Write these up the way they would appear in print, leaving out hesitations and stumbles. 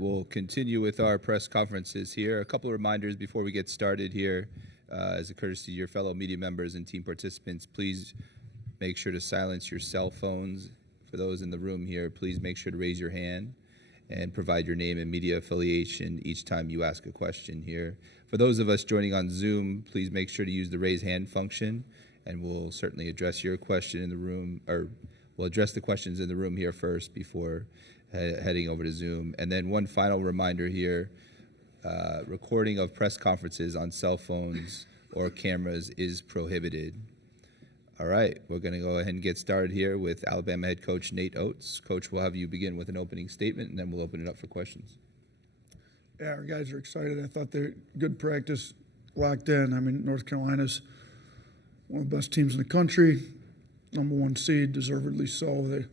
We'll continue with our press conferences here. A couple of reminders before we get started here. As a courtesy to your fellow media members and team participants, please make sure to silence your cell phones. For those in the room here, please make sure to raise your hand and provide your name and media affiliation each time you ask a question here. For those of us joining on Zoom, please make sure to use the raise hand function, and we'll certainly address your question in the room, or we'll address the questions in the room here first before heading over to Zoom. And then one final reminder here, recording of press conferences on cell phones or cameras is prohibited. All right, we're going to go ahead and get started here with Alabama head coach Nate Oates. Coach, we'll have you begin with an opening statement, and then we'll open it up for questions. Yeah, our guys are excited. I thought they're good practice, locked in. I mean, North Carolina's one of the best teams in the country, #1 seed, deservedly so. They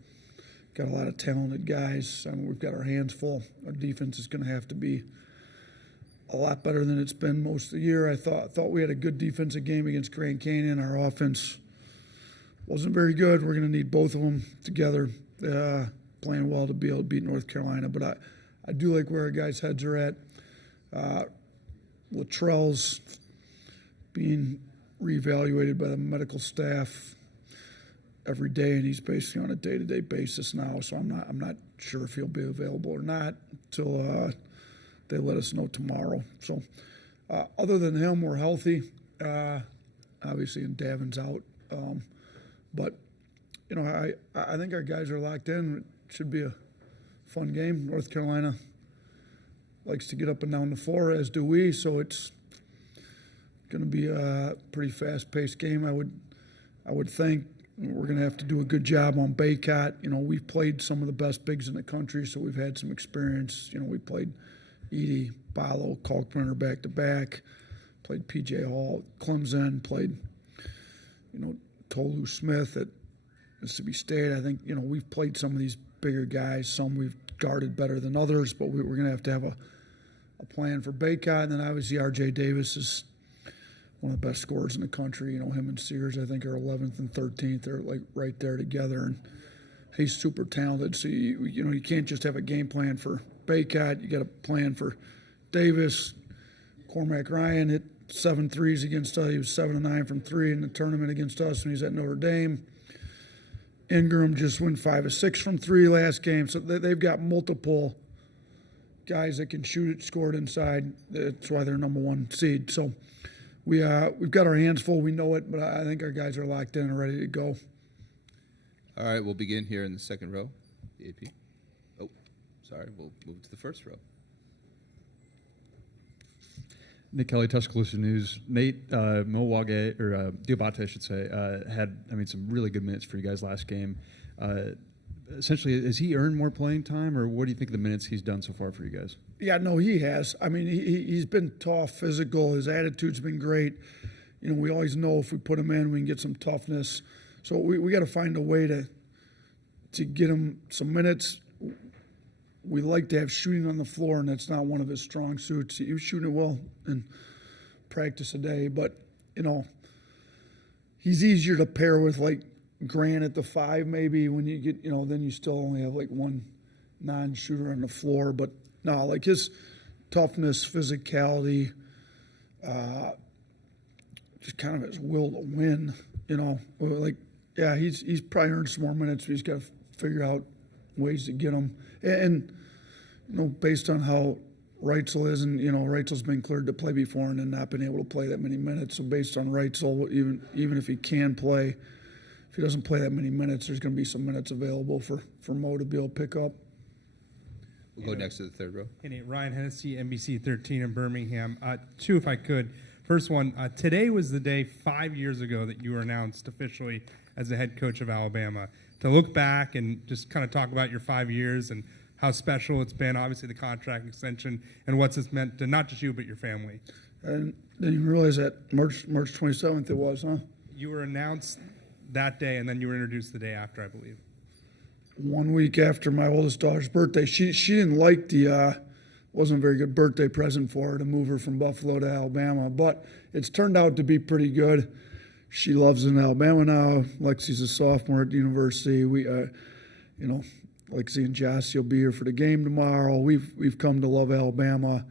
got a lot of talented guys. I mean, we've got our hands full. Our defense is going to have to be a lot better than it's been most of the year. I thought we had a good defensive game against Grand Canyon. Our offense wasn't very good. We're going to need both of them together, playing well to be able to beat North Carolina. But I do like where our guys' heads are at. Luttrell's being reevaluated by the medical staff every day, and he's basically on a day-to-day basis now. So I'm not sure if he'll be available or not until they let us know tomorrow. So other than him, we're healthy. Obviously, and Davin's out. But you know, I think our guys are locked in. It should be a fun game. North Carolina likes to get up and down the floor, as do we. So it's going to be a pretty fast-paced game. I would think. We're going to have to do a good job on Baycott. You know, we've played some of the best bigs in the country, so we've had some experience. You know, we played Edie, Ballo, Kalkbrenner back-to-back, played P.J. Hall at Clemson, played, you know, Tolu Smith at Mississippi State. I think, you know, we've played some of these bigger guys. Some we've guarded better than others, but we're going to have a plan for Baycott. And then obviously R.J. Davis is one of the best scorers in the country. You know, him and Sears, I think, are 11th and 13th. They're like right there together, and he's super talented. So you can't just have a game plan for Baycott. You got a plan for Davis. Cormac Ryan hit 7 threes against us. He was 7 of 9 from 3 in the tournament against us when he was at Notre Dame. Ingram just went 5 of 6 from 3 last game. So they've got multiple guys that can shoot it, score it inside. That's why they're #1 seed. So we've got our hands full. We know it, but I think our guys are locked in and ready to go. All right, we'll begin here in the second row, the AP. Oh, sorry, we'll move to the first row. Nick Kelly, Tuscaloosa News. Nate, Milwaukee, or Diabate, I should say, had, some really good minutes for you guys last game. Essentially, has he earned more playing time, or what do you think of the minutes he's done so far for you guys? Yeah, no, he has. I mean, he's been tough, physical. His attitude's been great. You know, we always know if we put him in, we can get some toughness. So we got to find a way to get him some minutes. We like to have shooting on the floor, and that's not one of his strong suits. He was shooting well in practice today, but, you know, he's easier to pair with, like, Grant at the 5 maybe when you get, you know, then you still only have, like, one non-shooter on the floor. But, no, like his toughness, physicality, just kind of his will to win, you know. Like, yeah, he's probably earned some more minutes, but he's got to figure out ways to get them. And you know, based on how Reitzel is, and, you know, Reitzel's been cleared to play before and then not been able to play that many minutes. So based on Reitzel, even if he can play, if he doesn't play that many minutes, there's going to be some minutes available for Mo to be able to pick up. We'll go next to the third row. Hey, Ryan Hennessy, NBC 13 in Birmingham. 2, if I could. First one, today was the day 5 years ago that you were announced officially as the head coach of Alabama. To look back and just kind of talk about your 5 years and how special it's been, obviously the contract extension, and what's this meant to not just you but your family. And didn't even realize that March 27th it was, huh? You were announced that day, and then you were introduced the day after, I believe. 1 week after my oldest daughter's birthday. She didn't like the wasn't a very good birthday present for her to move her from Buffalo to Alabama, but it's turned out to be pretty good. She loves in Alabama now. Lexi's a sophomore at the university. We, like seeing Jossie will be here for the game tomorrow. We've come to love Alabama,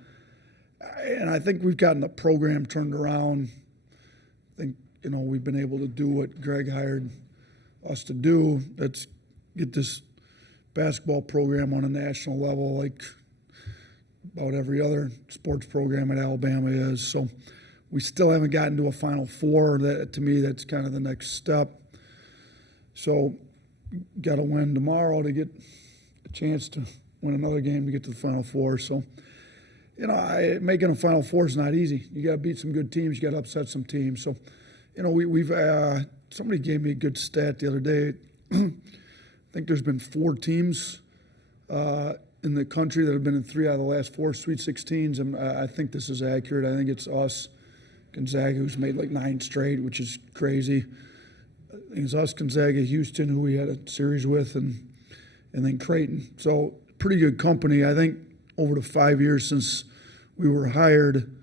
and I think we've gotten the program turned around. I think we've been able to do what Greg hired us to do. Let's get this basketball program on a national level, like about every other sports program at Alabama is. So we still haven't gotten to a Final Four. That, to me, that's kind of the next step. So got to win tomorrow to get a chance to win another game to get to the Final Four. So, making a Final Four is not easy. You got to beat some good teams. You got to upset some teams. So, we've somebody gave me a good stat the other day. I think there's been 4 teams in the country that have been in 3 out of the last 4 Sweet 16s, and I think this is accurate. I think it's us, Gonzaga, who's made like 9 straight, which is crazy. I think it's us, Gonzaga, Houston, who we had a series with, and then Creighton. So pretty good company. I think over the 5 years since we were hired,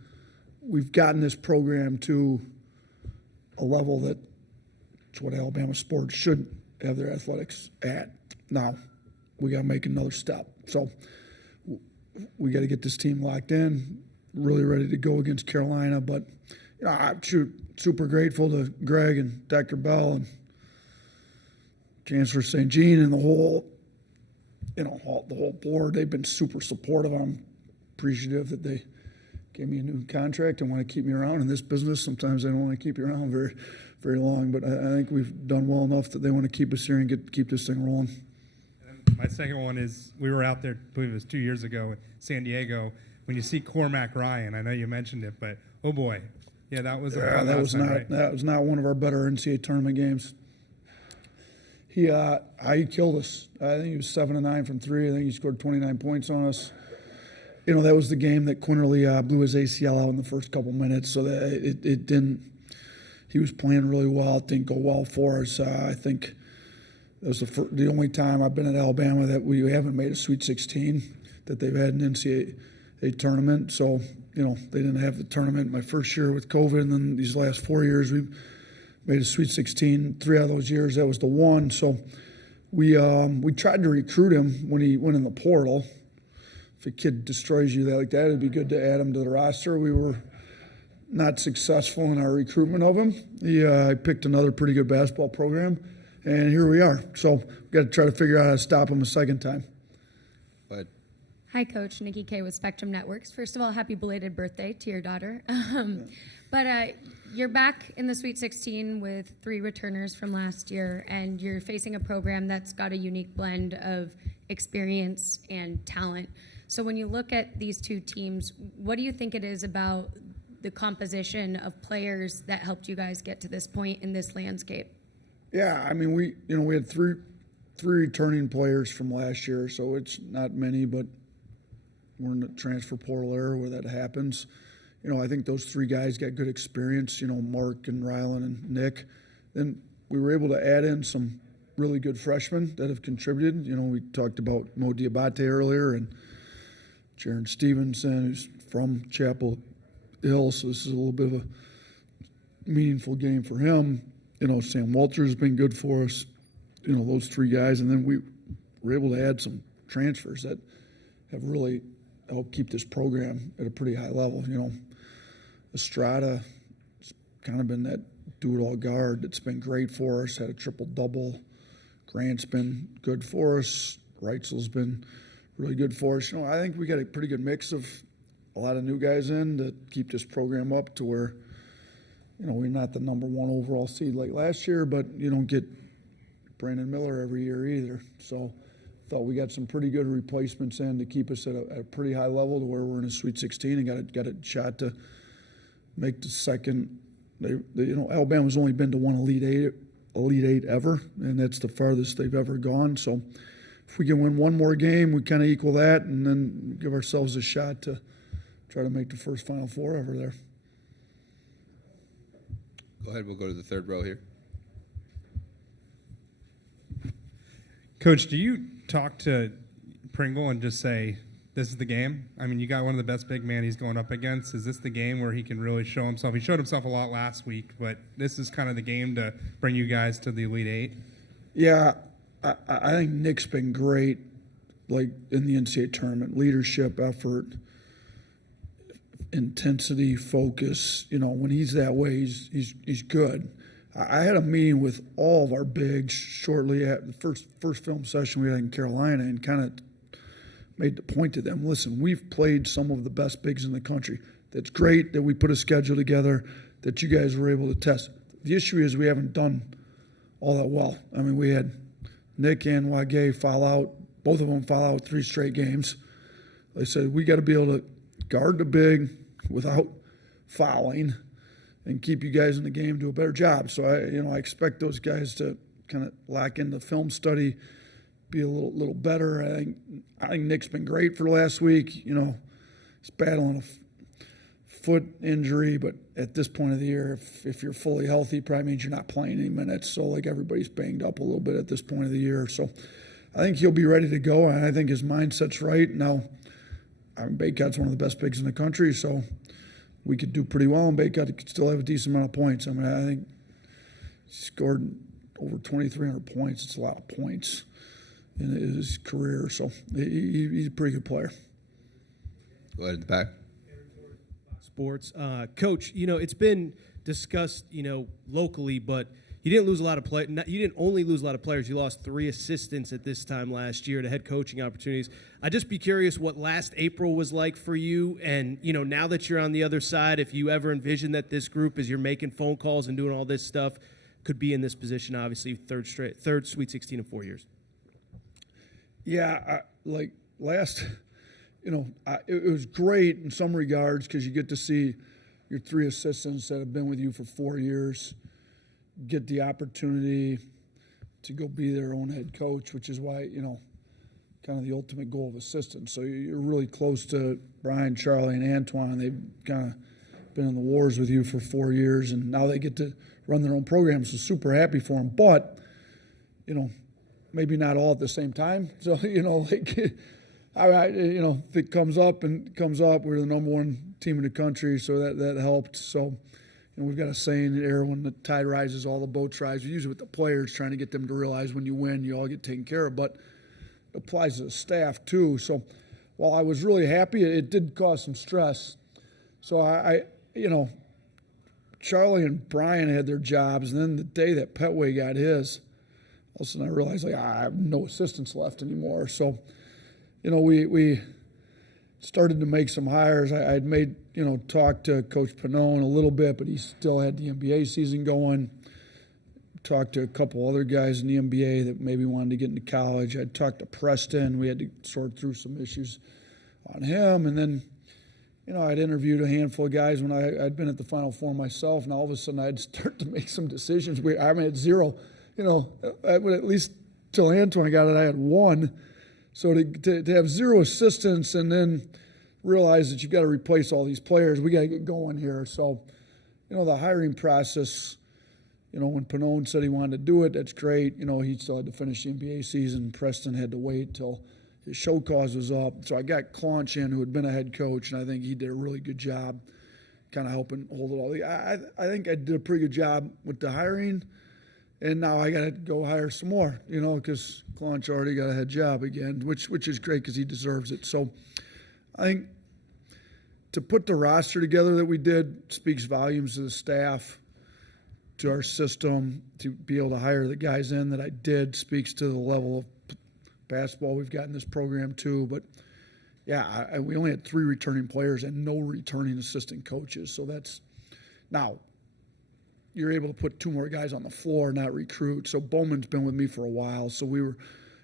we've gotten this program to a level that's what Alabama sports should have their athletics at. Now, we got to make another step. So we got to get this team locked in, really ready to go against Carolina. But I'm super grateful to Greg and Dr. Bell and Chancellor St. Jean and the whole board. They've been super supportive. I'm appreciative that they gave me a new contract and want to keep me around in this business. Sometimes they don't want to keep you around very, very long, but I think we've done well enough that they want to keep us here and keep this thing rolling. My second one is we were out there, I believe it was 2 years ago in San Diego. When you see Cormac Ryan, I know you mentioned it, but oh boy, yeah, that was that was not one of our better NCAA tournament games. He killed us. I think he was 7 of 9 from 3. I think he scored 29 points on us. That was the game that Quinterly blew his ACL out in the first couple minutes, so that it didn't. He was playing really well. It didn't go well for us. I think that was the only time I've been at Alabama that we haven't made a Sweet 16, that they've had an NCAA tournament. So, they didn't have the tournament my first year with COVID, and then these last 4 years we've made a Sweet 16. 3 out of those years, that was the one. So we tried to recruit him when he went in the portal. If a kid destroys you like that, it'd be good to add him to the roster. We were not successful in our recruitment of him. He picked another pretty good basketball program, and here we are. So we've got to try to figure out how to stop him a second time. But Hi, Coach. Nikki Kay with Spectrum Networks. First of all, happy belated birthday to your daughter. But you're back in the Sweet 16 with 3 returners from last year, and you're facing a program that's got a unique blend of experience and talent. So when you look at these 2 teams, what do you think it is about the composition of players that helped you guys get to this point in this landscape? Yeah, I mean, we had three returning players from last year, so it's not many, but we're in the transfer portal era where that happens. I think those 3 guys got good experience, Mark and Rylan and Nick. Then we were able to add in some really good freshmen that have contributed. We talked about Mo Diabate earlier and Jaron Stevenson, who's from Chapel Hill, so this is a little bit of a meaningful game for him. Sam Walters has been good for us, those 3 guys. And then we were able to add some transfers that have really helped keep this program at a pretty high level. Estrada has kind of been that do-it-all guard that's been great for us, had a triple-double. Grant's been good for us. Reitzel's been really good for us. I think we got a pretty good mix of a lot of new guys in to keep this program up to where, we're not the number 1 overall seed like last year, but you don't get Brandon Miller every year either. So thought we got some pretty good replacements in to keep us at a pretty high level to where we're in a Sweet 16 and got a shot to make the second. Alabama's only been to one Elite Eight ever, and that's the farthest they've ever gone. So if we can win one more game, we kind of equal that, and then give ourselves a shot to try to make the first Final Four ever there. go ahead. We'll go to the third row here. Coach, do you talk to Pringle and just say, this is the game? I mean, you got one of the best big men he's going up against. Is this the game where he can really show himself? He showed himself a lot last week, but this is kind of the game to bring you guys to the Elite Eight? Yeah, I think Nick's been great. like in the NCAA tournament, leadership, effort, intensity, focus. When he's that way, he's good. I had a meeting with all of our bigs shortly at the first film session we had in Carolina, and kind of made the point to them, listen, we've played some of the best bigs in the country. That's great that we put a schedule together that you guys were able to test. The issue is we haven't done all that well. I mean, we had Nick and Wage foul out, both of them foul out 3 straight games. They said we got to be able to guard the big without fouling and keep you guys in the game, do a better job. So I expect those guys to kind of lock into film study, be a little better. I think Nick's been great for last week. He's battling a foot injury, but at this point of the year, if you're fully healthy, probably means you're not playing any minutes. So like everybody's banged up a little bit at this point of the year. So I think he'll be ready to go, and I think his mindset's right. Now, Baycot's one of the best bigs in the country, so we could do pretty well, and Baycott could still have a decent amount of points. I mean, I think he scored over 2,300 points. It's a lot of points in his career, so he's a pretty good player. Go ahead in the back. Sports. Coach, it's been discussed, locally, but you didn't lose a lot of you didn't only lose a lot of players. You lost 3 assistants at this time last year to head coaching opportunities. I'd just be curious what last April was like for you, and now that you're on the other side, if you ever envision that this group, as you're making phone calls and doing all this stuff, could be in this position. Obviously, third Sweet 16 in 4 years. Yeah, last. It was great in some regards because you get to see your 3 assistants that have been with you for 4 years get the opportunity to go be their own head coach, which is why, kind of the ultimate goal of assistants. So you're really close to Brian, Charlie, and Antoine. They've kind of been in the wars with you for 4 years, and now they get to run their own program, so super happy for them. But, maybe not all at the same time. So, if it comes up, we're the number 1 team in the country, so that helped. So, we've got a saying there, when the tide rises, all the boats rise. We use it with the players, trying to get them to realize when you win, you all get taken care of. But it applies to the staff, too. So while I was really happy, it did cause some stress. So Charlie and Brian had their jobs, and then the day that Petway got his, all of a sudden I realized, I have no assistants left anymore. So, we started to make some hires. I'd made, talked to Coach Pannone a little bit, but he still had the NBA season going. Talked to a couple other guys in the NBA that maybe wanted to get into college. I'd talked to Preston. We had to sort through some issues on him. And then, I'd interviewed a handful of guys when I'd been at the Final Four myself, and all of a sudden I'd start to make some decisions. I had 0, at least till Antoine got it, I had 1. So to have 0 assistants and then realize that you've got to replace all these players, we got to get going here. So, the hiring process, when Pannone said he wanted to do it, that's great. He still had to finish the NBA season. Preston had to wait till his show cause was up. So I got Claunch in, who had been a head coach, and I think he did a really good job kind of helping hold it all. I think I did a pretty good job with the hiring. And now I got to go hire some more, because Claunch already got a head job again, which is great because he deserves it. So I think to put the roster together that we did speaks volumes to the staff, to our system. To be able to hire the guys in that I did speaks to the level of basketball we've got in this program too. But, yeah, we only had 3 returning players and no returning assistant coaches. So that's – now – you're able to put 2 more guys on the floor, not recruit. So Bowman's been with me for a while, so we were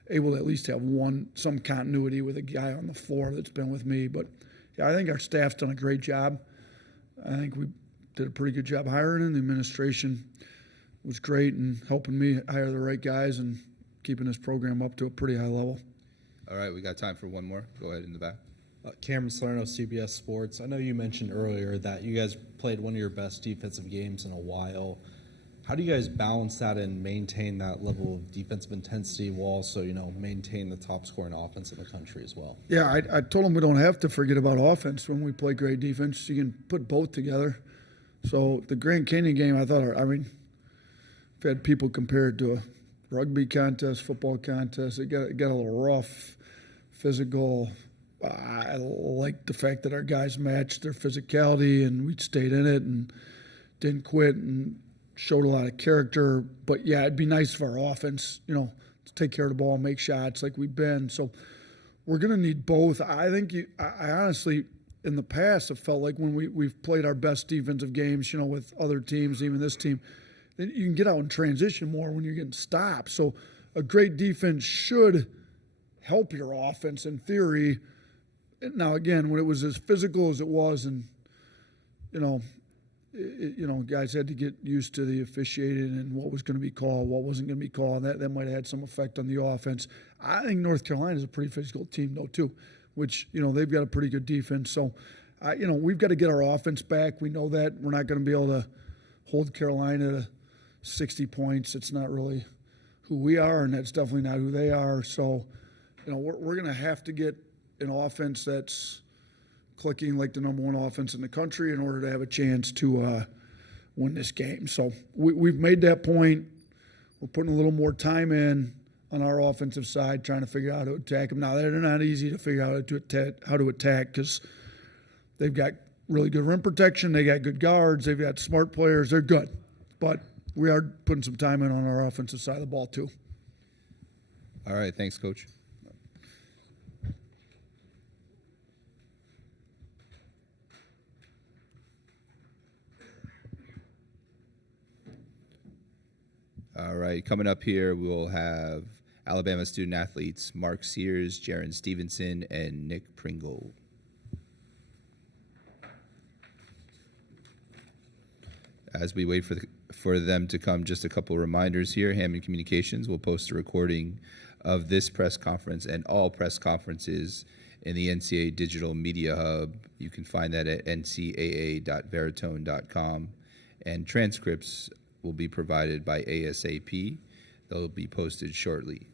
able to at least have some continuity with a guy on the floor that's been with me. But, yeah, I think our staff's done a great job. I think we did a pretty good job hiring, and the administration was great in helping me hire the right guys and keeping this program up to a pretty high level. All right, we got time for one more. Go ahead in the back. Cameron Salerno, CBS Sports. I know you mentioned earlier that you guys played one of your best defensive games in a while. How do you guys balance that and maintain that level of defensive intensity while also, maintain the top scoring offense in the country as well? Yeah, I told them we don't have to forget about offense when we play great defense. You can put both together. So the Grand Canyon game, I've had people compare it to a rugby contest, football contest. It got a little rough. physical. I like the fact that our guys matched their physicality and we stayed in it and didn't quit and showed a lot of character. But, yeah, it'd be nice for our offense, to take care of the ball and make shots like we've been. So we're going to need both. I think I honestly, in the past, have felt like when we've played our best defensive games, with other teams, even this team, then you can get out and transition more when you're getting stopped. So a great defense should help your offense in theory. Now, again, when it was as physical as it was and, guys had to get used to the officiating and what was going to be called, what wasn't going to be called. That might have had some effect on the offense. I think North Carolina is a pretty physical team, though, too, which, they've got a pretty good defense. So, we've got to get our offense back. We know that. We're not going to be able to hold Carolina to 60 points. It's not really who we are, and that's definitely not who they are. So, we're going to have to get an offense that's clicking like the number one offense in the country in order to have a chance to win this game. So we've made that point. We're putting a little more time in on our offensive side, trying to figure out how to attack them. Now, they're not easy to figure out how to attack because they've got really good rim protection. They got good guards. They've got smart players. They're good. But we are putting some time in on our offensive side of the ball, too. All right. Thanks, Coach. All right, coming up here, we'll have Alabama student athletes Mark Sears, Jaron Stevenson, and Nick Pringle. As we wait for them to come, just a couple of reminders here. Hammond Communications will post a recording of this press conference and all press conferences in the NCAA Digital Media Hub. You can find that at ncaa.veritone.com. And transcripts will be provided by ASAP. They'll be posted shortly.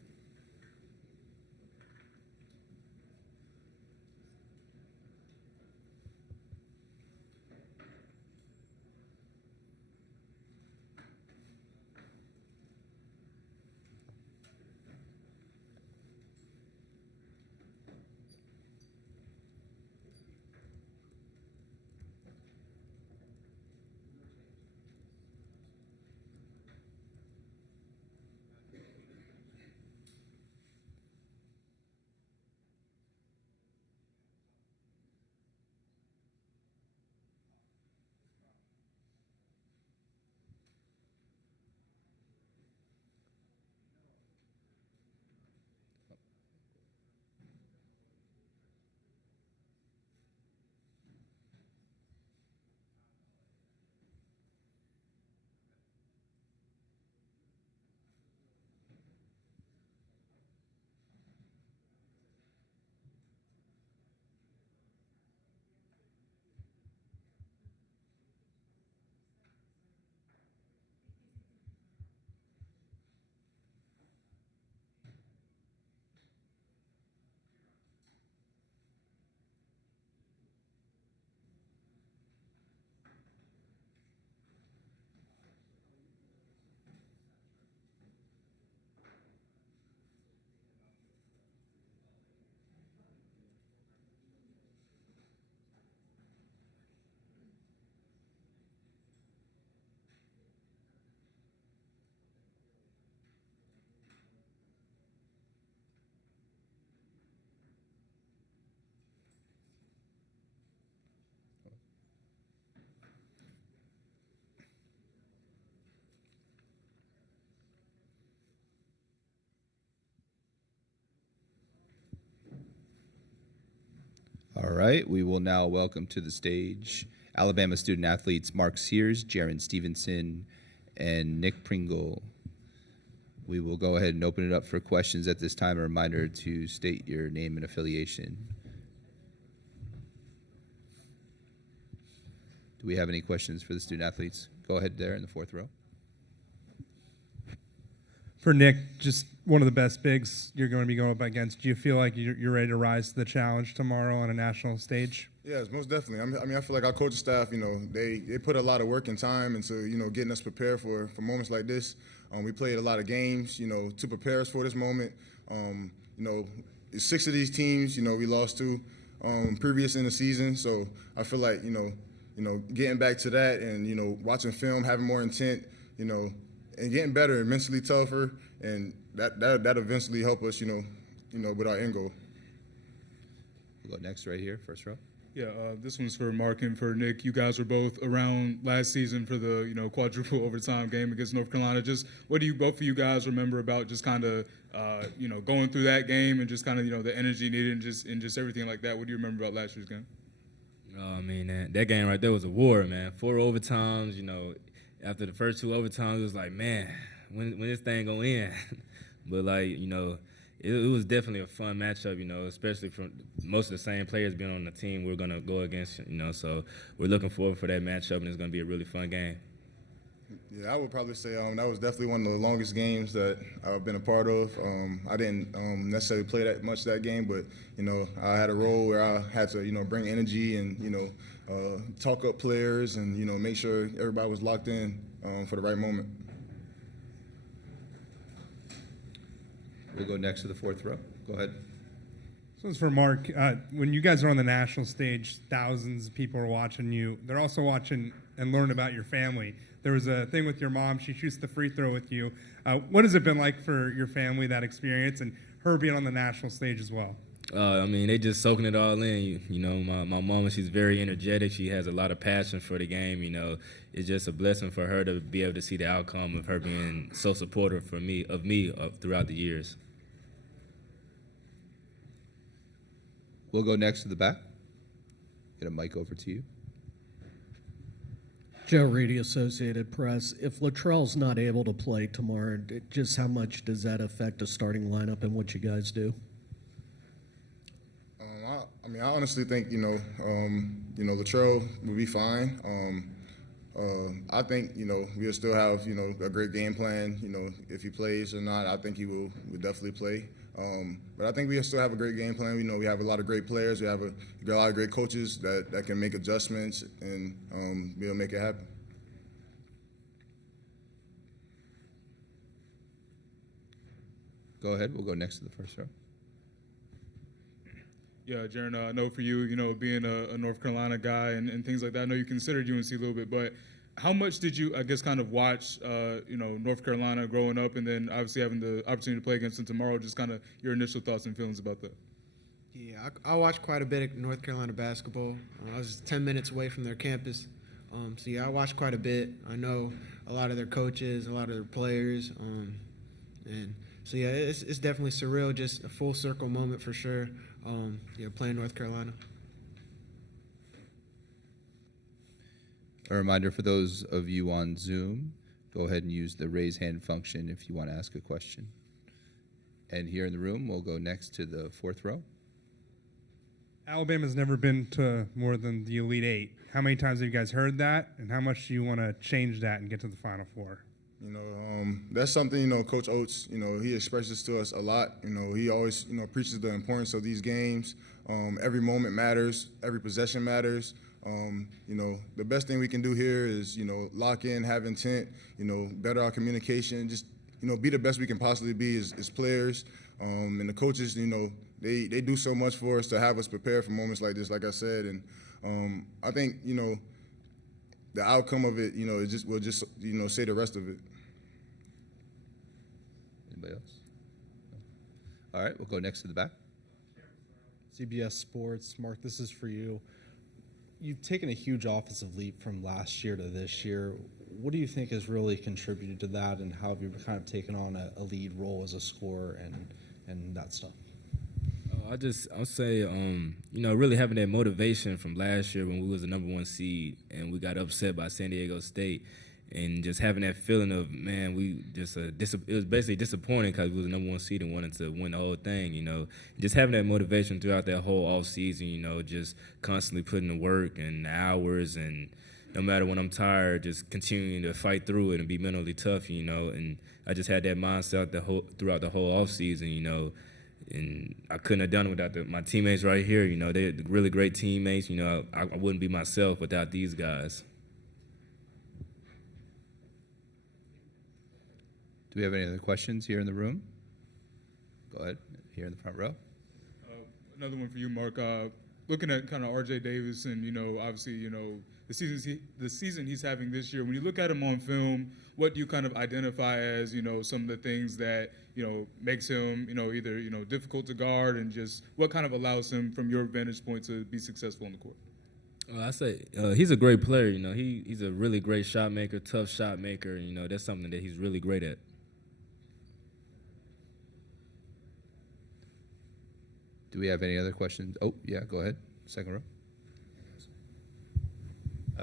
All right, we will now welcome to the stage Alabama student athletes Mark Sears, Jaron Stevenson, and Nick Pringle. We will go ahead and open it up for questions at this time. A reminder to state your name and affiliation. Do we have any questions for the student athletes? Go ahead there in the fourth row. For Nick, just one of the best bigs you're going to be going up against. Do you feel like you're ready to rise to the challenge tomorrow on a national stage? Yes, most definitely. I feel like our coaching staff, they put a lot of work and time into, getting us prepared for moments like this. We played a lot of games, to prepare us for this moment. 6 of these teams, we lost to previous in the season. So I feel like, getting back to that and, watching film, having more intent, and getting better and mentally tougher, and that eventually help us, with our end goal. We'll go next right here, first row. Yeah, this one's for Mark and for Nick. You guys were both around last season for the quadruple overtime game against North Carolina. Just what do you both of you guys remember about just kind of going through that game and just kind of the energy needed and just everything like that? What do you remember about last year's game? I mean, that game right there was a war, man. 4 overtimes. After the first 2 overtimes, it was like, man, when this thing gonna end? But it was definitely a fun matchup, especially from most of the same players being on the team we're going to go against, so we're looking forward for that matchup, and it's going to be a really fun game. Yeah, I would probably say that was definitely one of the longest games that I've been a part of. I didn't necessarily play that much that game, but, I had a role where I had to, bring energy and, talk up players and, make sure everybody was locked in for the right moment. We'll go next to the 4th row. Go ahead. So it's for Mark. When you guys are on the national stage, thousands of people are watching you. They're also watching and learn about your family. There was a thing with your mom. She shoots the free throw with you. What has it been like for your family, that experience, and her being on the national stage as well? They just soaking it all in. My mama, she's very energetic. She has a lot of passion for the game. It's just a blessing for her to be able to see the outcome of her being so supportive of me throughout the years. We'll go next to the back. Get a mic over to you. Joe Reedy, Associated Press. If Latrell's not able to play tomorrow, just how much does that affect the starting lineup and what you guys do? I honestly think, Latrell will be fine. I think, we'll still have, a great game plan. If he plays or not, I think he will definitely play. But I think we still have a great game plan. We have a lot of great players. We got a lot of great coaches that can make adjustments and be able to make it happen. Go ahead. We'll go next to the first row. Yeah, Jaron, I know for you, being a North Carolina guy and things like that, I know you considered UNC a little bit, but how much did you, I guess, kind of watch, North Carolina growing up and then obviously having the opportunity to play against them tomorrow, just kind of your initial thoughts and feelings about that? Yeah, I watched quite a bit of North Carolina basketball. I was 10 minutes away from their campus. I watched quite a bit. I know a lot of their coaches, a lot of their players. It's definitely surreal, just a full circle moment for sure, playing North Carolina. A reminder for those of you on Zoom, go ahead and use the raise hand function if you want to ask a question. And here in the room, we'll go next to the 4th row. Alabama's never been to more than the Elite Eight. How many times have you guys heard that, and how much do you want to change that and get to the Final Four? That's something, Coach Oates, he expresses to us a lot. He always, preaches the importance of these games. Every moment matters. Every possession matters. The best thing we can do here is, lock in, have intent, better our communication, just, be the best we can possibly be as players. And the coaches, they do so much for us to have us prepared for moments like this, like I said. And I think, the outcome of it, we'll just say the rest of it. Anybody else? No. All right, we'll go next to the back. CBS Sports. Mark, this is for you. You've taken a huge offensive leap from last year to this year. What do you think has really contributed to that, and how have you kind of taken on a lead role as a scorer and that stuff? I'll say, really having that motivation from last year when we was the #1 seed and we got upset by San Diego State, and just having that feeling of, man, it was basically disappointing because we was the #1 seed and wanted to win the whole thing, Just having that motivation throughout that whole off season, just constantly putting the work and the hours, and no matter when I'm tired, just continuing to fight through it and be mentally tough, And I just had that mindset throughout the whole off season, And I couldn't have done it without my teammates right here. They're really great teammates. I wouldn't be myself without these guys. Do we have any other questions here in the room? Go ahead, here in the front row. Another one for you, Mark. Looking at kind of R.J. Davis and, obviously, the season he's having this year, when you look at him on film, what do you kind of identify as, some of the things that, makes him, either, difficult to guard, and just what kind of allows him, from your vantage point, to be successful on the court? I say he's a great player. He's a really great shot maker, tough shot maker. That's something that he's really great at. Do we have any other questions? Oh, yeah, go ahead. Second row.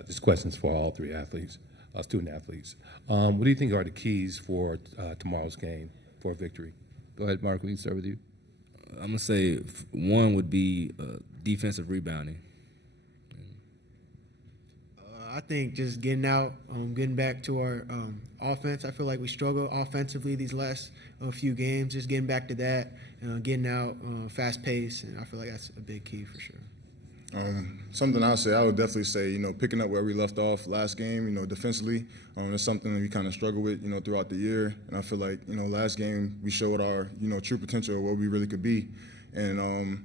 This question's for all three athletes, student athletes. What do you think are the keys for tomorrow's game for a victory? Go ahead, Mark. We can start with you. I'm going to say one would be defensive rebounding. I think just getting out, getting back to our offense. I feel like we struggle offensively these last few games. Just getting back to that, getting out, fast pace, and I feel like that's a big key for sure. Something I would definitely say, picking up where we left off last game, defensively. It's something that we kind of struggle with, throughout the year. And I feel like, last game we showed our, true potential of what we really could be. And,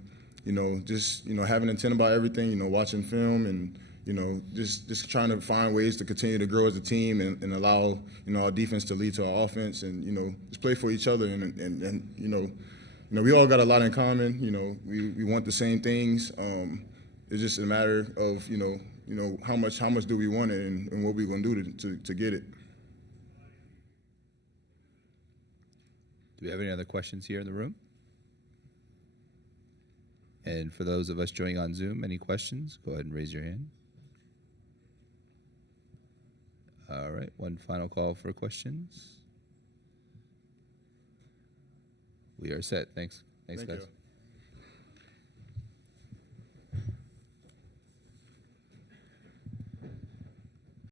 just, having intent about everything, watching film and, just trying to find ways to continue to grow as a team and allow, our defense to lead to our offense and, just play for each other. And we all got a lot in common. We want the same things. It's just a matter of, how much do we want it and what we're going to do to get it. Do we have any other questions here in the room? And for those of us joining on Zoom, any questions? Go ahead and raise your hand. All right, one final call for questions. We are set. Thanks, Thank guys. you.